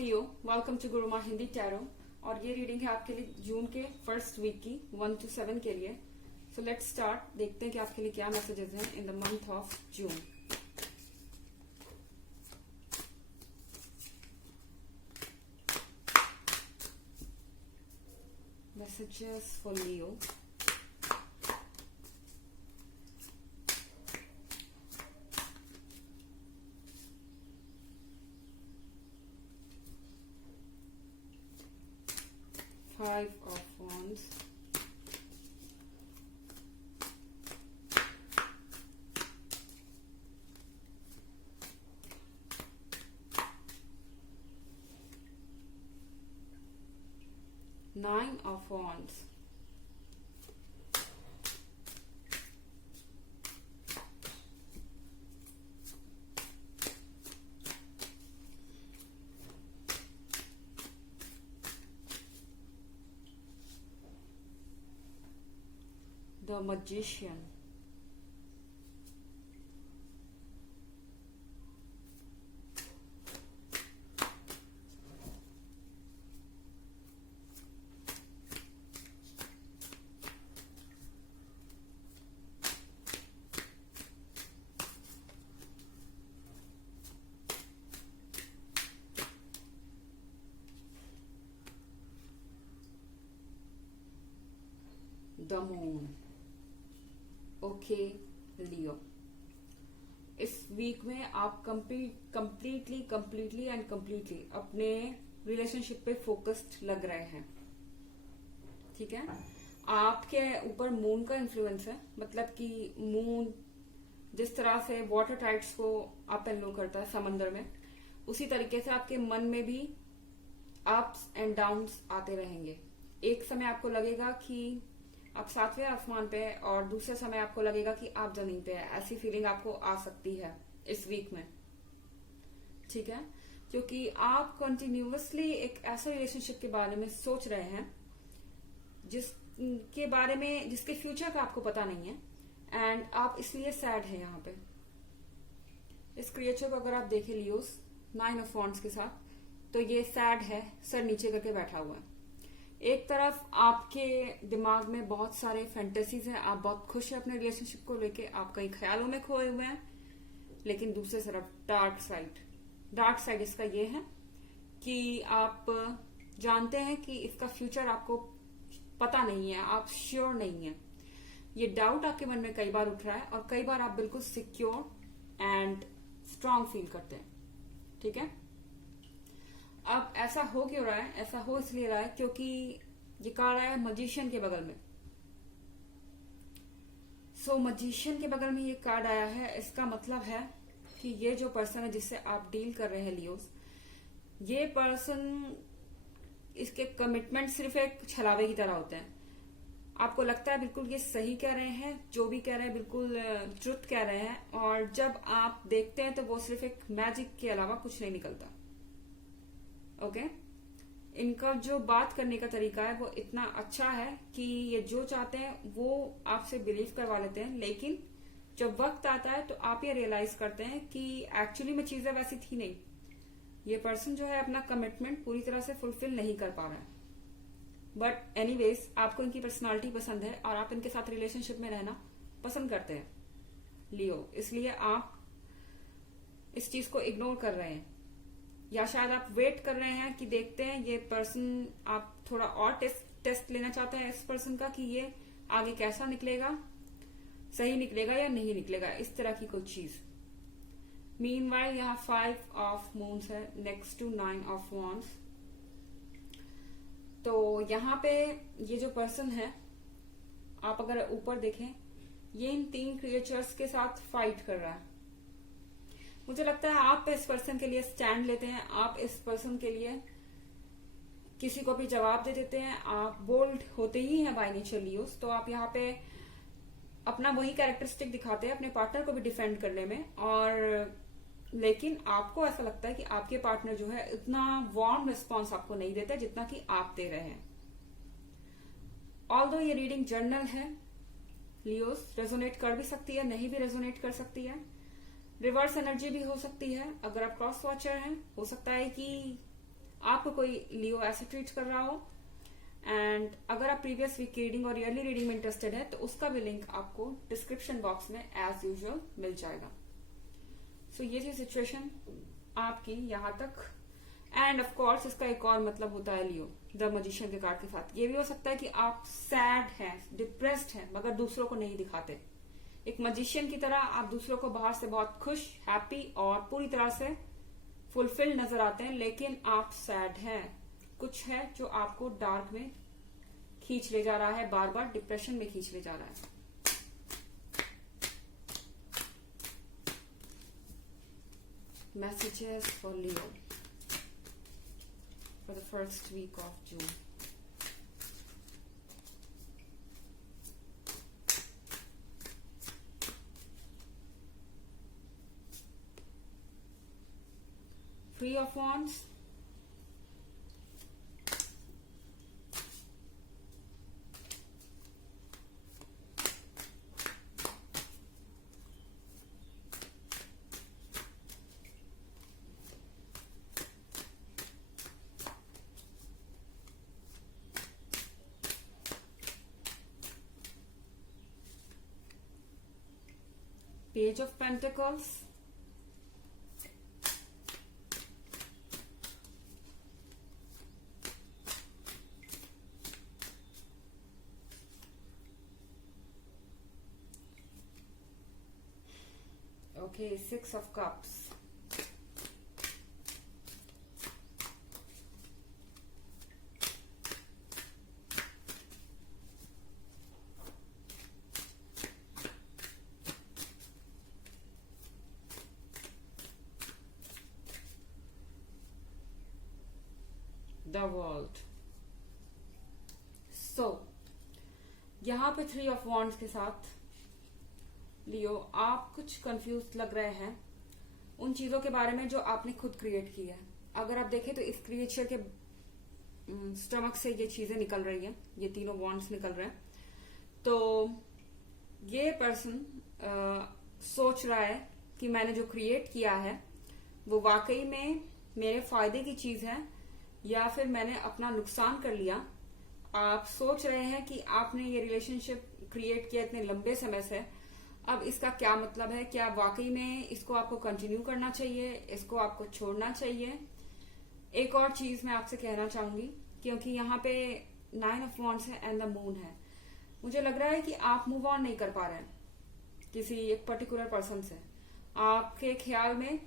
Leo, welcome to Gurumaa Hindi tarot. और ये reading है आपके लिए जून के फर्स्ट वीक की 1 to 7 के लिए। सो लेट्स स्टार्ट, देखते हैं कि आपके लिए क्या मैसेजेस हैं in the month of June. Messages for Leo. Five of Wands, Nine of Wands, the Magician, the Moon। Okay Leo, इस वीक में आप कंप्लीटली अपने रिलेशनशिप पे फोकस्ड लग रहे हैं। ठीक है, आपके ऊपर मून का इन्फ्लुएंस है, मतलब कि मून जिस तरह से वाटर टाइड्स को अप एंड लो करता है समंदर में, उसी तरीके से आपके मन में भी अप्स एंड डाउन्स आते रहेंगे। एक समय आपको लगेगा कि आप 7वें आसमान पे है और दूसरे समय आपको लगेगा कि आप जमीन पे है। ऐसी फीलिंग आपको आ सकती है इस वीक में। ठीक है, क्योंकि आप कंटिन्यूअसली एक ऐसा रिलेशनशिप के बारे में सोच रहे हैं जिसके बारे में जिसके फ्यूचर का आपको पता नहीं है, एंड आप इसलिए सैड है। यहाँ पे इस क्रिएचर को अगर आप देखें लियोस 9 of Wands के साथ, तो ये सैड है, सर नीचे करके बैठा हुआ है। एक तरफ आपके दिमाग में बहुत सारे फैंटेसीज हैं, आप बहुत खुश हैं अपने रिलेशनशिप को लेके, आप कई ख्यालों में खोए हुए हैं, लेकिन दूसरी तरफ डार्क साइड इसका ये है कि आप जानते हैं कि इसका फ्यूचर आपको पता नहीं है, आप श्योर नहीं है। ये डाउट आपके मन में कई बार उठ रहा है और कई बार आप बिल्कुल सिक्योर एंड स्ट्रांग फील करते हैं। ठीक है, अब ऐसा हो क्यों रहा है? ऐसा हो इसलिए रहा है क्योंकि ये कार्ड आया मजिशियन के बगल में। मजिशियन के बगल में ये कार्ड आया है, इसका मतलब है कि ये जो पर्सन है जिससे आप डील कर रहे हैं लियोस, ये पर्सन, इसके कमिटमेंट सिर्फ एक छलावे की तरह होते हैं। आपको लगता है बिल्कुल ये सही कह रहे हैं, जो भी कह रहे हैं बिल्कुल ट्रुथ कह रहे हैं, और जब आप देखते हैं तो वो सिर्फ एक मैजिक के अलावा कुछ नहीं निकलता। ओके, इनका जो बात करने का तरीका है वो इतना अच्छा है कि ये जो चाहते हैं वो आपसे बिलीव करवा लेते हैं, लेकिन जब वक्त आता है तो आप ये रियलाइज करते हैं कि एक्चुअली में चीजें वैसी थी नहीं। ये पर्सन जो है अपना कमिटमेंट पूरी तरह से फुलफिल नहीं कर पा रहा है। बट एनीवेज, आपको इनकी पर्सनालिटी पसंद है और आप इनके साथ रिलेशनशिप में रहना पसंद करते हैं लियो, इसलिए आप इस चीज को इग्नोर कर रहे हैं, या शायद आप वेट कर रहे हैं कि देखते हैं ये पर्सन, आप थोड़ा और टेस्ट लेना चाहते हैं इस पर्सन का कि ये आगे कैसा निकलेगा, सही निकलेगा या नहीं निकलेगा, इस तरह की कोई चीज। मीनवाइल यहाँ 5 of Moons है नेक्स्ट टू 9 of Wands। तो यहाँ पे ये जो पर्सन है, आप अगर ऊपर देखें, ये इन 3 क्रिएचर्स के साथ फाइट कर रहा है। मुझे लगता है आप इस पर्सन के लिए स्टैंड लेते हैं, आप इस पर्सन के लिए किसी को भी जवाब दे देते हैं, आप बोल्ड होते ही हैं बाय नेचर लियोस। तो आप यहाँ पे अपना वही कैरेक्टरिस्टिक दिखाते हैं अपने पार्टनर को भी डिफेंड करने में, और लेकिन आपको ऐसा लगता है कि आपके पार्टनर जो है इतना वार्म रिस्पॉन्स आपको नहीं देता जितना कि आप दे रहे हैं। ऑल्दो ये रीडिंग जर्नल है लियोस, रेजोनेट कर भी सकती है, नहीं भी रेजोनेट कर सकती है। रिवर्स एनर्जी भी हो सकती है। अगर आप क्रॉस वॉचर हैं, हो सकता है कि आपको कोई लियो ऐसे ट्रीट कर रहा हो। एंड अगर आप प्रीवियस वीक रीडिंग और ईयरली रीडिंग में इंटरेस्टेड है तो उसका भी लिंक आपको डिस्क्रिप्शन बॉक्स में एज यूजुअल मिल जाएगा। सो ये थी सिचुएशन आपकी यहां तक। एंड ऑफ कोर्स इसका एक और मतलब होता है लियो द मैजिशियन के कार्ड के साथ। ये भी हो सकता है कि आप सैड हैं, डिप्रेस्ड हैं, मगर दूसरों को नहीं दिखाते। एक मैजिशियन की तरह आप दूसरों को बाहर से बहुत खुश, हैप्पी और पूरी तरह से फुलफिल नजर आते हैं, लेकिन आप सैड हैं। कुछ है जो आपको डार्क में खींच ले जा रहा है, बार बार डिप्रेशन में खींच ले जा रहा है। Messages for Leo for the first week of June. Three of Wands, Page of Pentacles, okay, Six of Cups, The World। So यहाँ पे थ्री ऑफ वॉन्ड्स के साथ लियो आप कुछ कंफ्यूज लग रहे हैं उन चीजों के बारे में जो आपने खुद क्रिएट की है। अगर आप देखें तो इस क्रिएचर के स्टमक से ये चीजें निकल रही हैं, ये तीनों वॉन्ड्स निकल रहे हैं। तो ये पर्सन सोच रहा है कि मैंने जो क्रिएट किया है वो वाकई में मेरे फायदे की चीज है या फिर मैंने अपना नुकसान कर लिया। आप सोच रहे हैं कि आपने ये रिलेशनशिप क्रिएट किया इतने लंबे समय से, अब इसका क्या मतलब है, क्या वाकई में इसको आपको कंटिन्यू करना चाहिए, इसको आपको छोड़ना चाहिए। एक और चीज मैं आपसे कहना चाहूंगी, क्योंकि यहाँ पे 9 ऑफ वॉन्ड्स है एंड द मून है, मुझे लग रहा है कि आप मूव ऑन नहीं कर पा रहे हैं किसी एक पर्टिकुलर पर्सन से। आपके ख्याल में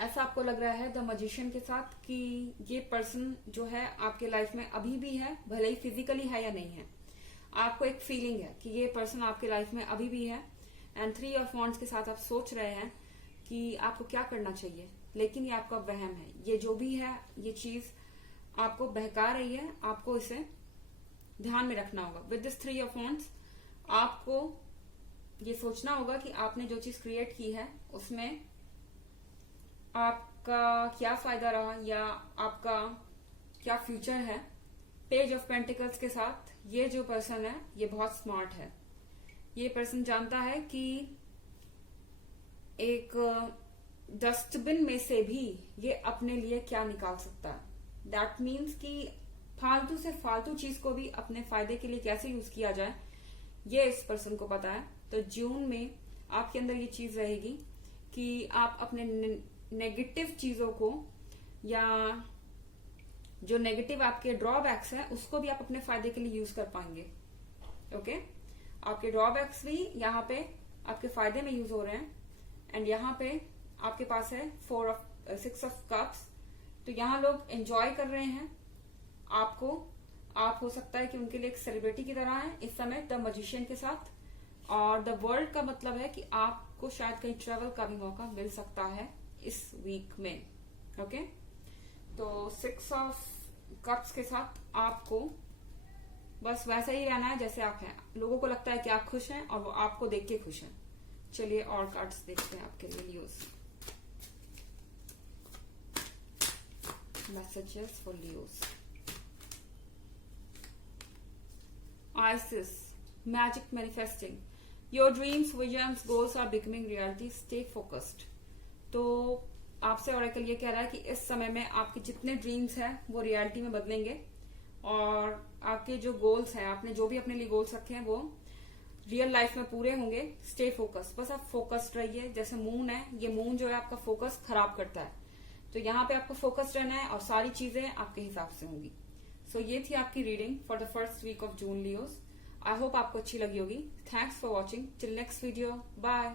ऐसा आपको लग रहा है द मैजिशियन के साथ कि ये पर्सन जो है आपके लाइफ में अभी भी है, भले ही फिजिकली है या नहीं है। आपको एक फीलिंग है कि ये पर्सन आपके लाइफ में अभी भी है। एंड थ्री ऑफ वॉन्ड्स के साथ आप सोच रहे हैं कि आपको क्या करना चाहिए, लेकिन ये आपका वहम है। ये जो भी है, ये चीज आपको बहका रही है, आपको इसे ध्यान में रखना होगा। With this three of wands आपको ये सोचना होगा कि आपने जो चीज क्रिएट की है उसमें आपका क्या फायदा रहा या आपका क्या फ्यूचर है। पेज ऑफ पेंटिकल्स के साथ ये जो पर्सन है ये बहुत स्मार्ट है। ये पर्सन जानता है कि एक डस्टबिन में से भी ये अपने लिए क्या निकाल सकता है। दैट मीन्स कि फालतू से फालतू चीज को भी अपने फायदे के लिए कैसे यूज किया जाए, ये इस पर्सन को पता है। तो जून में आपके अंदर ये चीज रहेगी कि आप अपने नेगेटिव चीजों को या जो नेगेटिव आपके ड्रॉबैक्स हैं उसको भी आप अपने फायदे के लिए यूज कर पाएंगे। ओके, आपके ड्रॉबैक्स भी यहाँ पे आपके फायदे में यूज हो रहे हैं। एंड यहाँ पे आपके पास है 6 ऑफ कप्स, तो यहाँ लोग एंजॉय कर रहे हैं आपको। आप हो सकता है कि उनके लिए एक सेलिब्रिटी की तरह है इस समय द मैजिशियन के साथ। और द वर्ल्ड का मतलब है कि आपको शायद कहीं ट्रेवल का भी मौका मिल सकता है इस वीक में। ओके, तो 6 ऑफ कप्स के साथ आपको बस वैसा ही रहना है जैसे आप हैं। लोगों को लगता है कि आप खुश हैं और वो आपको देख के खुश हैं। चलिए और कार्ड्स देखते हैं आपके लिए Leos. Messages for Leos. Isis, magic manifesting, your dreams, visions, goals are becoming reality, stay focused. तो आपसे ऑरेकल ये कह रहा है कि इस समय में आपके जितने ड्रीम्स हैं वो रियलिटी में बदलेंगे और आपके जो गोल्स हैं, आपने जो भी अपने लिए गोल्स रखे हैं वो रियल लाइफ में पूरे होंगे। स्टे फोकस, बस आप फोकस्ड रहिए। जैसे मून है, ये मून जो है आपका फोकस खराब करता है, तो यहाँ पे आपको फोकस्ड रहना है और सारी चीजें आपके हिसाब से होंगी। सो ये थी आपकी reading for the first week of June Leos. I hope आपको अच्छी लगी होगी। Thanks for watching. Till next video, bye.